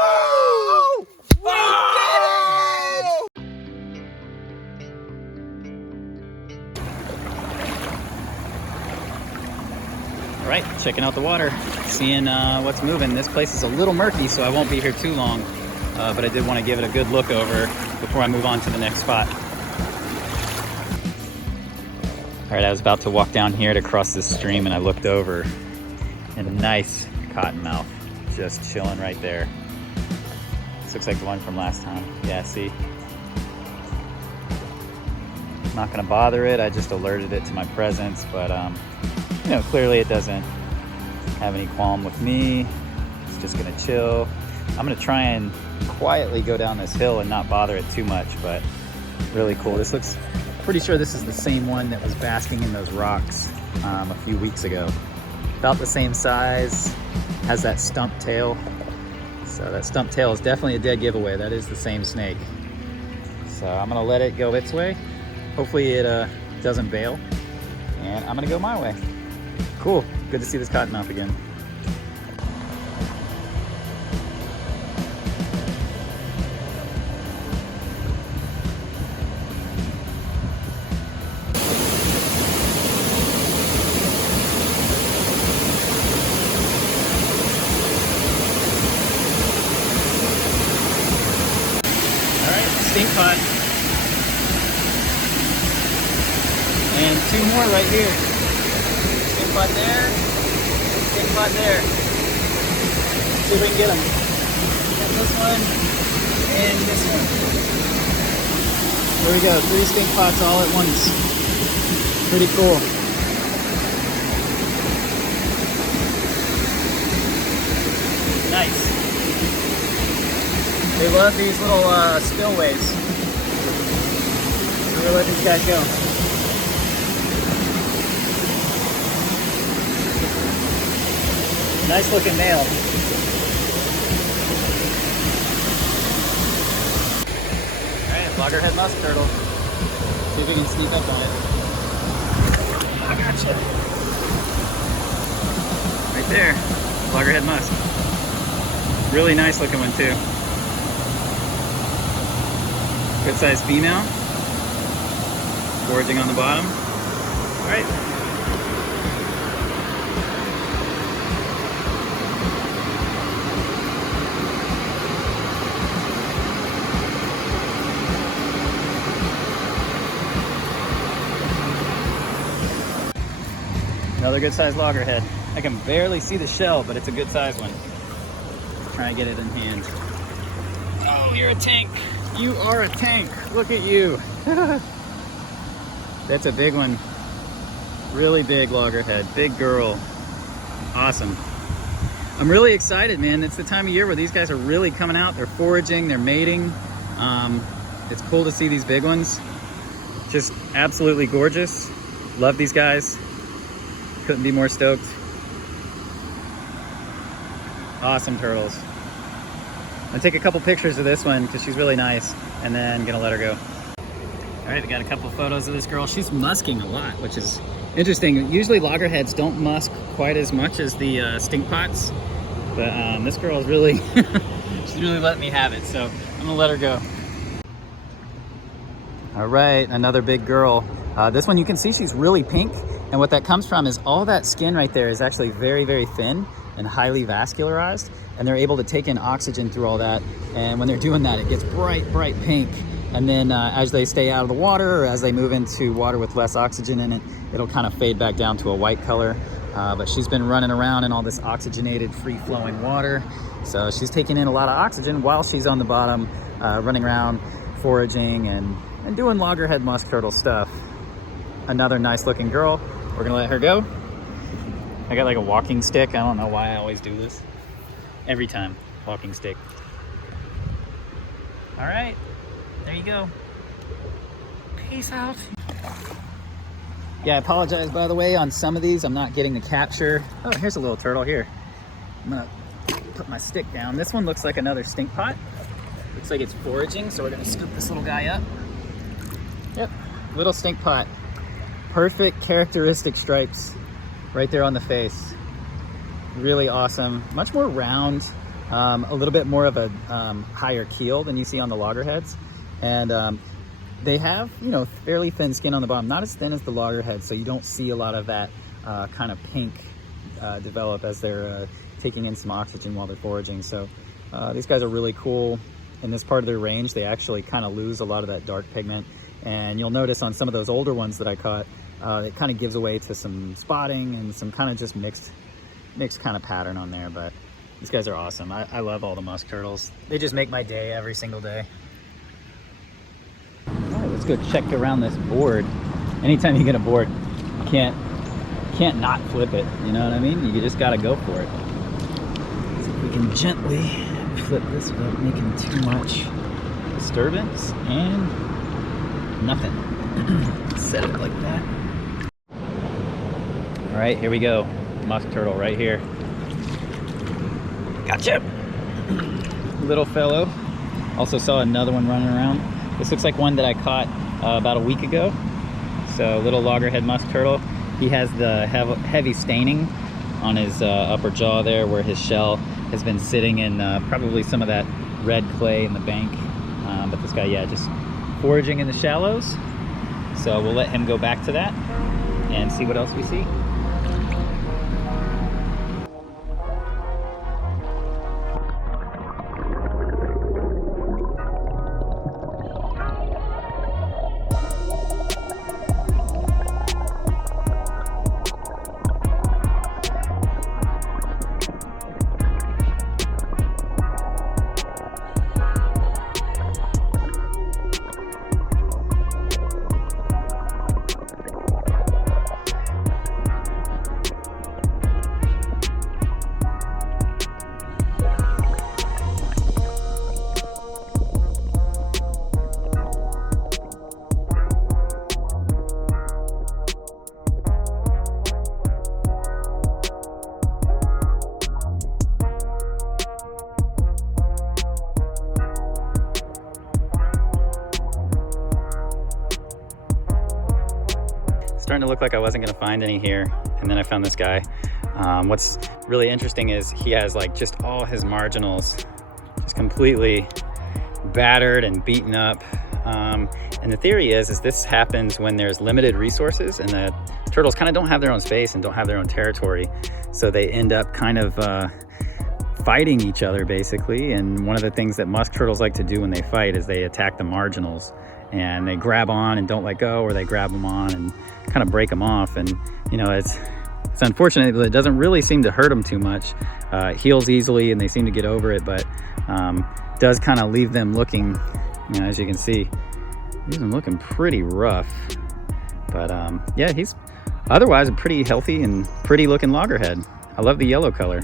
Oh! We did it! All right, checking out the water, seeing what's moving. This place is a little murky, so I won't be here too long, but I did want to give it a good look over before I move on to the next spot. All right, I was about to walk down here to cross this stream, and I looked over, and a nice cottonmouth just chilling right there. This looks like the one from last time. Yeah, see? Not gonna bother it, I just alerted it to my presence, but you know, clearly it doesn't have any qualm with me. It's just gonna chill. I'm gonna try and quietly go down this hill and not bother it too much, but really cool. This looks, pretty sure this is the same one that was basking in those rocks a few weeks ago. About the same size, has that stump tail. So that stump tail is definitely a dead giveaway. That is the same snake. So I'm gonna let it go its way. Hopefully it doesn't bail, and I'm gonna go my way. Cool, good to see this cottonmouth again. All right, stink pot. And two more right here. Stink pot there, stink pot there. Let's see if we can get them. And this one, and this one. There we go, 3 stink pots all at once. Pretty cool. Nice. They love these little spillways. So we'll let these guys go. Nice looking male. Alright, Loggerhead musk turtle. See if we can sneak up on it. I gotcha. Right there. Loggerhead musk. Really nice looking one too. Good sized female. Foraging on the bottom. Alright. Another good sized loggerhead. I can barely see the shell, but it's a good sized one. Try and get it in hand. Oh, you're a tank. You are a tank. Look at you. That's a big one. Really big loggerhead. Big girl. Awesome. I'm really excited, man. It's the time of year where these guys are really coming out. They're foraging, they're mating. It's cool to see these big ones. Just absolutely gorgeous. Love these guys. Couldn't be more stoked. Awesome turtles. I'm gonna take a couple pictures of this one because she's really nice, and then gonna let her go. All right, we got a couple photos of this girl. She's musking a lot, which is interesting. Usually loggerheads don't musk quite as much as the stink pots, but this girl is really, she's really letting me have it, so I'm gonna let her go. All right, another big girl. This one you can see she's really pink, and what that comes from is all that skin right there is actually very, very thin and highly vascularized, and they're able to take in oxygen through all that, and when they're doing that it gets bright, bright pink, and then as they stay out of the water or as they move into water with less oxygen in it, it'll kind of fade back down to a white color. But she's been running around in all this oxygenated, free-flowing water, so she's taking in a lot of oxygen while she's on the bottom, running around, foraging, and doing loggerhead musk turtle stuff. Another nice looking girl. We're gonna let her go. I got like a walking stick. I don't know why I always do this. Every time, walking stick. All right, there you go. Peace out. Yeah, I apologize, by the way, on some of these. I'm not getting the capture. Oh, here's a little turtle here. I'm gonna put my stick down. This one looks like another stink pot. Looks like it's foraging, so we're gonna scoop this little guy up. Yep, little stink pot. Perfect characteristic stripes right there on the face. Really awesome. Much more round a little bit more of a higher keel than you see on the loggerheads. And they have, you know, fairly thin skin on the bottom, not as thin as the loggerhead, so you don't see a lot of that kind of pink develop as they're taking in some oxygen while they're foraging. So these guys are really cool. In this part of their range, they actually kind of lose a lot of that dark pigment. And you'll notice on some of those older ones that I caught, it kind of gives away to some spotting and some kind of just mixed kind of pattern on there. But these guys are awesome. I love all the musk turtles. They just make my day every single day. All right, let's go check around this board. Anytime you get a board, you can't not flip it. You know what I mean? You just got to go for it. See if we can gently flip this without making too much disturbance, and nothing. Set it like that. All right, here we go. Musk turtle right here. Gotcha. Little fellow. Also saw another one running around. This looks like one that I caught about a week ago. So little loggerhead musk turtle. He has the heavy staining on his upper jaw there, where his shell has been sitting in probably some of that red clay in the bank. But this guy, yeah, just foraging in the shallows. So we'll let him go back to that and see what else we see. Starting to look like I wasn't gonna find any here, and then I found this guy. What's really interesting is he has like just all his marginals just completely battered and beaten up. And the theory is this happens when there's limited resources and the turtles kind of don't have their own space and don't have their own territory. So they end up kind of fighting each other basically. And one of the things that musk turtles like to do when they fight is they attack the marginals, and they grab on and don't let go, or they grab them on and kind of break them off. And you know, it's unfortunate, but it doesn't really seem to hurt them too much. It heals easily and they seem to get over it, but does kind of leave them looking, you know, as you can see, leaves them looking pretty rough. But yeah, he's otherwise a pretty healthy and pretty looking loggerhead. I love the yellow color.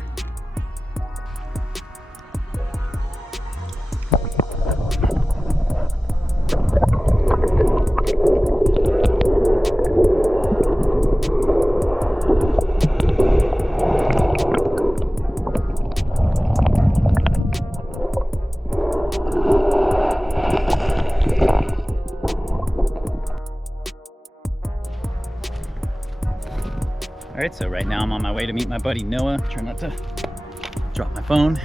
All right, so right now I'm on my way to meet my buddy Noah. Try not to drop my phone.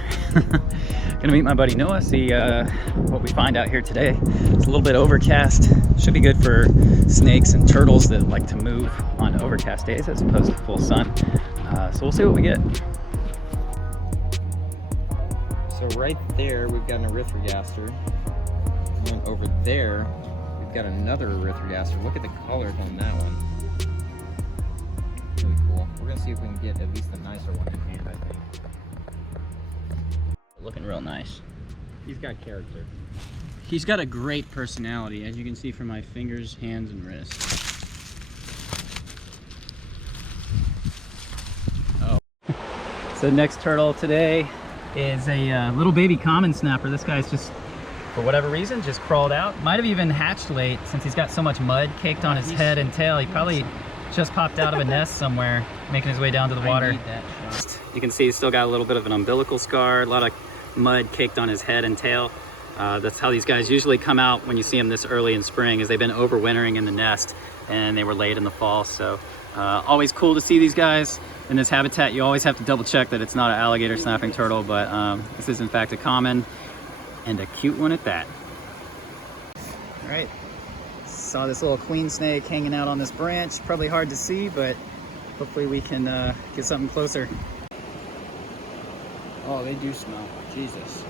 Gonna meet my buddy Noah, see what we find out here today. It's a little bit overcast. Should be good for snakes and turtles that like to move on overcast days as opposed to full sun. So we'll see what we get. So right there, we've got an erythrogaster. And then over there, we've got another erythrogaster. Look at the colors on that one. Really cool. We're gonna see if we can get at least the nicer one in hand, I think. Looking real nice. He's got character. He's got a great personality, as you can see from my fingers, hands, and wrists. Oh. So next turtle today is a little baby common snapper. This guy's just, for whatever reason, just crawled out. Might have even hatched late since he's got so much mud caked on his head and tail. He probably just popped out of a nest somewhere, making his way down to the water. You can see he's still got a little bit of an umbilical scar, a lot of mud caked on his head and tail. That's how these guys usually come out when you see them this early in spring, is they've been overwintering in the nest and they were late in the fall. So Always cool to see these guys in this habitat. You always have to double check that it's not an alligator snapping turtle, but this is in fact a common and a cute one at that. All right, saw this little queen snake hanging out on this branch. Probably hard to see, but hopefully we can get something closer. Oh, they do smell. Jesus.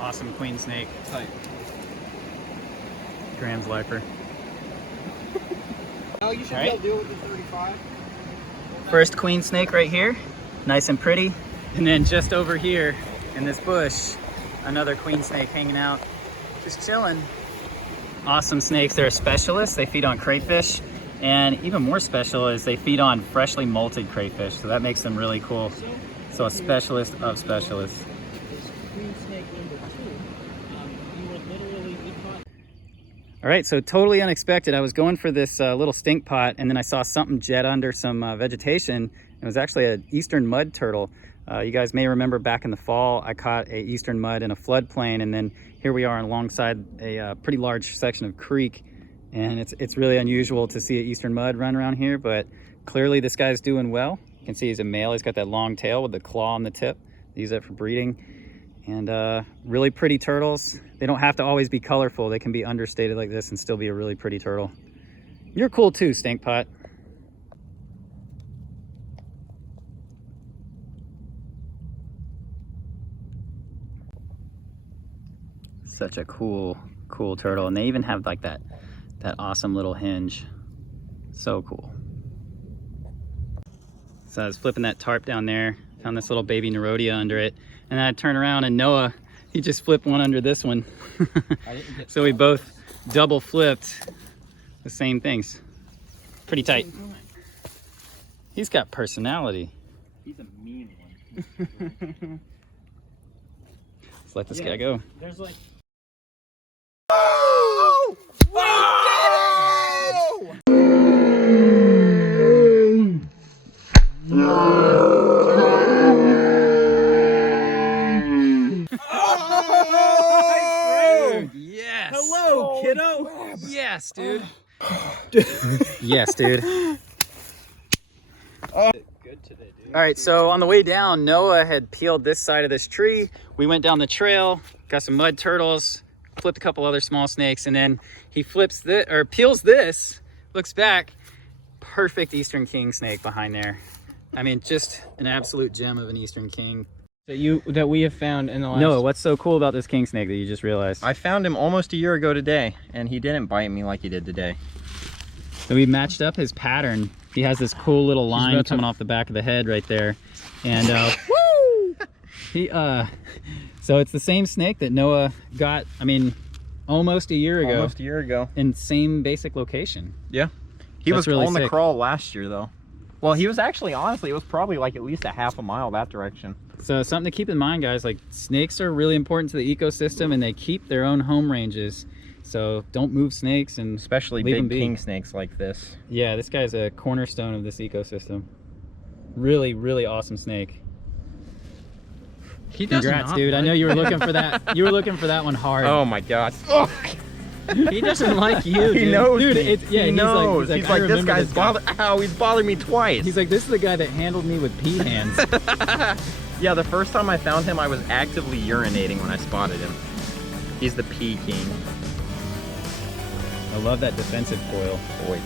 Awesome queen snake. Tight. Graham's lifer. Oh, you should All be right. able to do it with the 35. First queen snake right here, nice and pretty. And then just over here in this bush, another queen snake hanging out, just chilling. Awesome snakes, they're a specialist. They feed on crayfish. And even more special is they feed on freshly molted crayfish. So that makes them really cool. So a specialist of specialists. All right, so totally unexpected. I was going for this little stink pot, and then I saw something jet under some vegetation. It was actually an eastern mud turtle. You guys may remember back in the fall, I caught a eastern mud in a floodplain, and then here we are alongside a pretty large section of creek. And it's really unusual to see an eastern mud run around here, but clearly this guy's doing well. You can see he's a male. He's got that long tail with the claw on the tip. They use that for breeding. And really pretty turtles. They don't have to always be colorful. They can be understated like this and still be a really pretty turtle. You're cool too, Stink Pot. Such a cool turtle. And they even have like that awesome little hinge. So cool. So I was flipping that tarp down there, found this little baby Nerodia under it, and then I turn around and Noah, he just flipped one under this one. So we both double flipped the same things. Pretty tight. He's got personality. He's a mean one. Let's let this guy go. There's like... Oh! Yes. Hello, kiddo. Yes, dude. Yes, dude. Good today, dude. All right, so on the way down, Noah had peeled this side of this tree. We went down the trail, got some mud turtles, flipped a couple other small snakes, and then he flips this, or peels this, looks back, perfect Eastern King snake behind there. I mean, just an absolute gem of an Eastern King. That we have found in the last... Noah, what's so cool about this king snake that you just realized? I found him almost a year ago today, and he didn't bite me like he did today. So we matched up his pattern. He has this cool little line coming off the back of the head right there. And woo! So it's the same snake that Noah got, I mean, almost a year ago. Almost a year ago. In same basic location. Yeah. He was really on the sick. crawl last year though. Well, he was actually, honestly, it was probably like at least a half a mile that direction. So something to keep in mind, guys, like snakes are really important to the ecosystem and they keep their own home ranges. So don't move snakes, and Especially leave them big be. king snakes like this. Yeah, this guy's a cornerstone of this ecosystem. Really, really awesome snake. He does Congrats, not dude. I like- know you were looking for that. You were looking for that one hard. Oh my god. Oh. He doesn't like you, dude. He knows Dude, me. it's- yeah, he knows. he's He's like, like, I this remember guy's this guy." bothered. Ow, he's bothered me twice. He's like, this is the guy that handled me with pea hands. Yeah, the first time I found him, I was actively urinating when I spotted him. He's the pea king. I love that defensive coil. Oh, wait,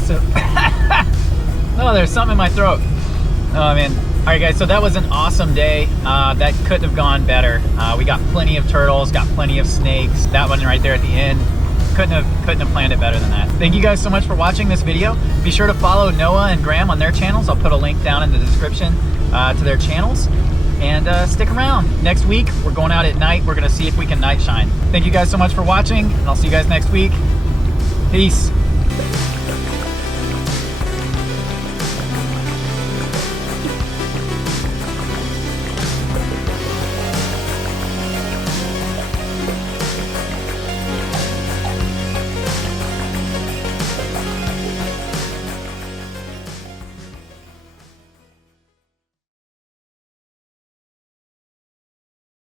So, oh, there's something in my throat. Oh man. All right, guys. So that was an awesome day. That couldn't have gone better. We got plenty of turtles, got plenty of snakes. That one right there at the end. Couldn't have planned it better than that. Thank you guys so much for watching this video. Be sure to follow Noah and Graham on their channels. I'll put a link down in the description to their channels. And stick around. Next week, we're going out at night. We're gonna see if we can night shine. Thank you guys so much for watching, and I'll see you guys next week. Peace.